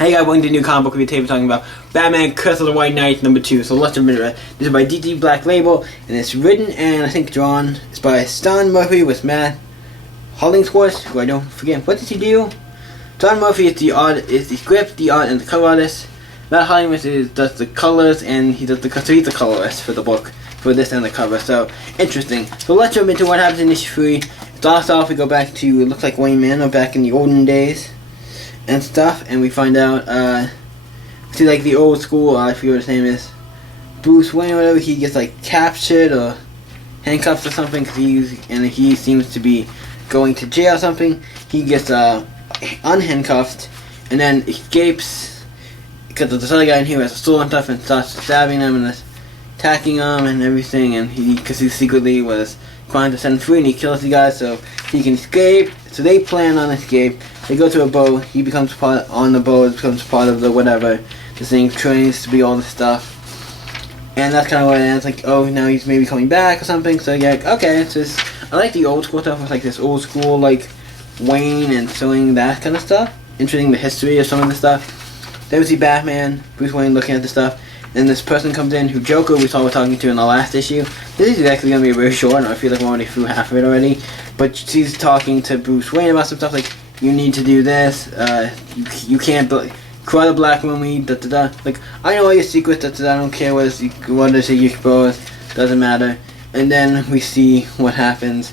Hey guys, welcome to the new comic book review tape. We're talking about Batman Curse of the White Knight #2. So let's admit it. This is by DC Black Label, and it's written and I think drawn. It's by Sean Murphy with Matt Hollingsworth, who I don't forget. What does he do? Sean Murphy is the art, is the script, the art, and the cover artist. Matt Hollingsworth does the colors, and he does the so he's the colorist for the book, for this and the cover. So interesting. So let's jump into what happens in issue 3. It starts off. We go back to, it looks like Wayne Manor back in the olden days and stuff, and we find out, see, like, the old school, I forget what his name is, Bruce Wayne or whatever, he gets, like, captured or handcuffed or something, cause he seems to be going to jail or something. He gets, unhandcuffed, and then escapes, because there's this other guy in here who has a sword and stuff, and starts stabbing him and attacking him and everything, and because he secretly was trying to set him free, and he kills the guy so he can escape. So they plan on escape. They go to a boat. He becomes part on the boat. Becomes part of the whatever. This thing trains to be all this stuff, and that's kind of what it ends. Like, oh, now he's maybe coming back or something. So yeah, okay. It's just, I like the old school stuff with like this old school like Wayne and showing that kind of stuff. Interesting the history of some of the stuff. Then we see Batman, Bruce Wayne looking at the stuff. And this person comes in who Joker we saw we're talking to in the last issue. This is actually going to be very short, and I feel like we're already through half of it already. But she's talking to Bruce Wayne about some stuff like, you need to do this, you can't cry the black woman, da da da. Like, I know all your secrets, da da da, I don't care what it is you expose, doesn't matter. And then we see what happens.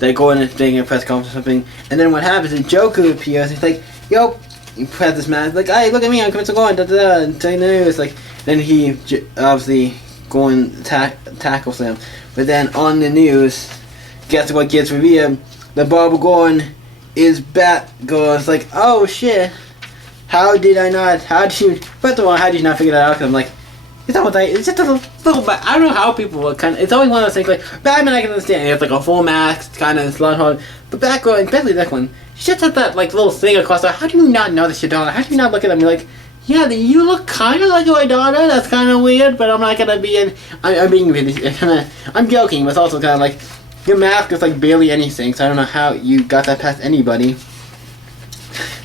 They go in and thing a press conference or something. And then what happens is Joker appears, he's like, yo, he has this mask, like, hey, look at me, I'm coming to go on, da da da, and telling the news, like, then he obviously going tackles them. But then on the news, guess what gets revealed? The Barbara Gordon is Batgirl. It's like, oh shit, how did you not figure that out? Cause I'm like, it's just a little bit, I don't know how people will kind of, it's always one of those things like, Batman I can understand, he has like a full mask, kind of, it's a lot hard, but Batgirl, especially this one, she just has that like little thing across her. How do you not notice your daughter? How do you not look at them and be like, yeah, you look kind of like my daughter. That's kind of weird, but I'm not gonna be in. I'm being really I'm joking, but it's also kind of like your mask is like barely anything. So I don't know how you got that past anybody.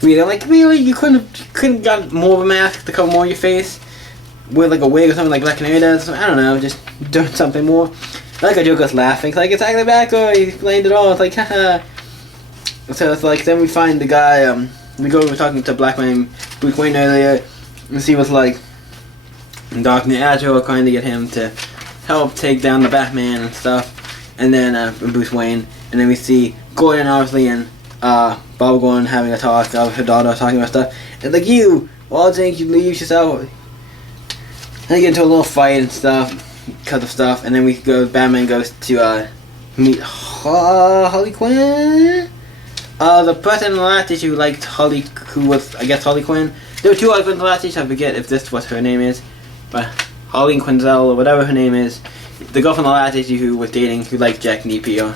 Really, I'm like, really, you couldn't got more of a mask to cover more of your face with like a wig or something like Black Canary does. I don't know, just doing something more. I like a Joker's laughing. It's like, it's actually Batgirl. He explained it all. It's like, haha. So it's like, then we find the guy. We were talking to Bruce Wayne earlier. And see what's like Dr. Azrael trying to get him to help take down the Batman and stuff, and then Bruce Wayne, and then we see Gordon obviously and Barbara Gordon having a talk of her daughter talking about stuff, and like, you all think you leave yourself, and they get into a little fight and stuff because of stuff, and then Batman goes to meet Harley Quinn. The person in the last issue liked who was, I guess, Harley Quinn. There were two Harley Quinns in the last issue, I forget if this what her name is, but Harley Quinzel or whatever her name is. The girl from the last issue who was dating, who liked Jack Napier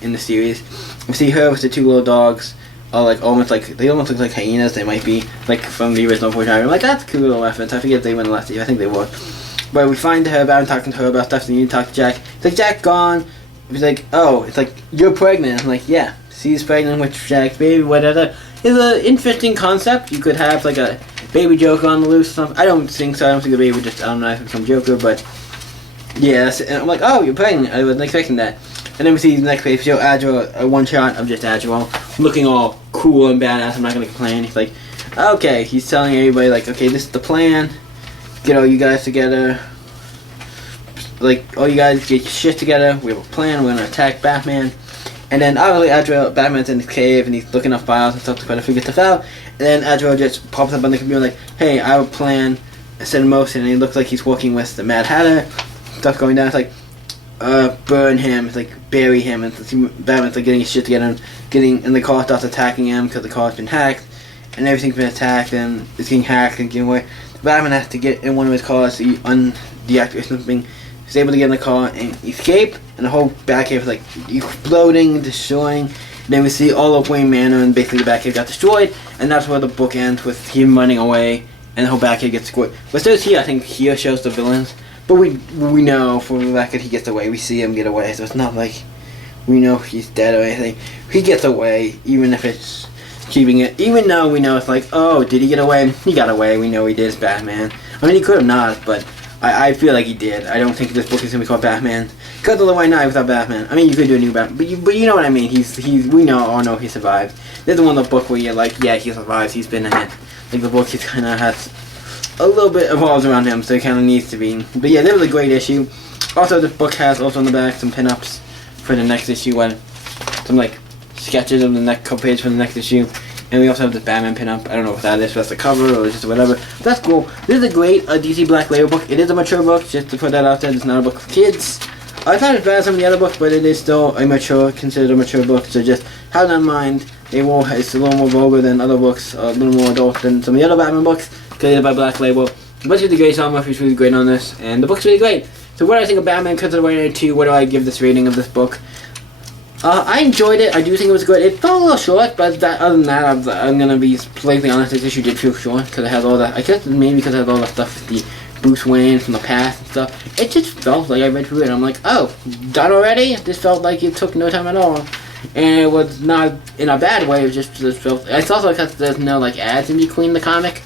in the series. We see her with the two little dogs, they almost look like hyenas. They might be like from the original Voyage. I'm like, that's a cool little reference. I forget if they were in the last issue. I think they were. But we find her, I'm talking to her about stuff, so you need to talk to Jack. It's like, Jack gone. It's like, oh, it's like, you're pregnant. I'm like, yeah, she's pregnant with Jack's baby, whatever. It's an interesting concept. You could have like a baby Joker on the loose or something. I don't think so. I don't think the baby would just, I don't know if it's some Joker, but yeah, and I'm like, oh, you're pregnant. I wasn't expecting that. And then we see the next page, show Azrael, a one shot of just Azrael looking all cool and badass. I'm not gonna complain. He's like, okay, he's telling everybody like, okay, this is the plan. Get all you guys together. Like, all you guys get your shit together. We have a plan. We're gonna attack Batman. And then obviously Batman's in his cave and he's looking up files and stuff to try to figure stuff out. And then Azrael just pops up on the computer like, hey, I have a plan, set in motion, and he looks like he's working with the Mad Hatter. Stuff going down. It's like, burn him. It's like, bury him. And Batman's like getting his shit together and the car starts attacking him because the car's been hacked. And everything's been attacked and it's getting hacked and getting away. Batman has to get in one of his cars to deactivate something. He's able to get in the car and escape, and the whole Batcave is like exploding, destroying. And then we see all of Wayne Manor, and basically the Batcave got destroyed, and that's where the book ends with him running away, and the whole Batcave gets destroyed. But still here, I think here shows the villains, but we know for the fact that he gets away. We see him get away, so it's not like we know he's dead or anything. He gets away, even if it's keeping it, even though we know it's like, oh, did he get away? He got away. We know he did. It's Batman. I mean, he could have not, but I feel like he did. I don't think this book is gonna be called Batman. Cut the White Knight without Batman. I mean, you could do a new Batman, but you know what I mean. We all know he survived. This is one of the book where you're like, yeah, he survives. He's been in it. Like the book, he kind of has a little bit evolves around him, so he kind of needs to be. But yeah, that was a great issue. Also, this book has also on the back some pinups for the next issue, and some like sketches of the next couple pages for the next issue. And we also have this Batman pinup. I don't know what that is, if that's the cover or just whatever. But that's cool. This is a great DC Black Label book. It is a mature book, just to put that out there. It's not a book for kids. It's not as bad as some of the other books, but it is still a mature, considered a mature book. So just have that in mind. It's a little more vulgar than other books, a little more adult than some of the other Batman books, created by Black Label. But it's great. Sean Murphy's really great on this, and the book's really great. So what do I think of Batman Curse of the White Knight 2? What do I give this rating of this book? I enjoyed it. I do think it was good. It felt a little short, but other than that, I'm going to be completely honest. This issue did feel short because it has all that. I guess maybe because it has all that stuff with the Bruce Wayne from the past and stuff. It just felt like I read through it and I'm like, oh, done already? This felt like it took no time at all. And it was not in a bad way. It just felt. It's also because there's no like ads in between the comic.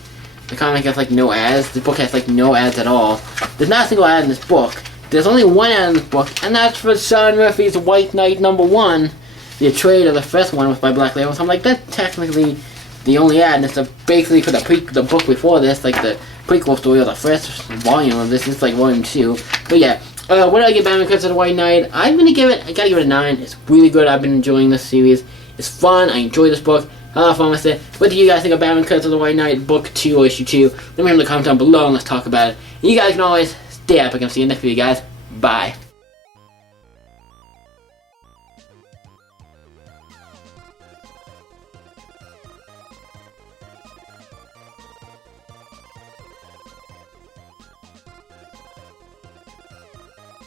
The comic has like no ads. The book has like no ads at all. There's not a single ad in this book. There's only one ad in this book, and that's for Sean Murphy's White Knight #1. The trade of the first one was by Black Label. So I'm like, that's technically the only ad. And it's basically for the book before this, like the prequel story or the first volume of this. It's like volume 2. But yeah, what do I give Batman Curse of the White Knight? I gotta give it a 9. It's really good. I've been enjoying this series. It's fun. I enjoy this book. I have fun with it. What do you guys think of Batman Curse of the White Knight Book 2 or Issue 2? Let me know in the comment down below and let's talk about it. And you guys can always stay epic. I'm seeing you next video, guys. Bye.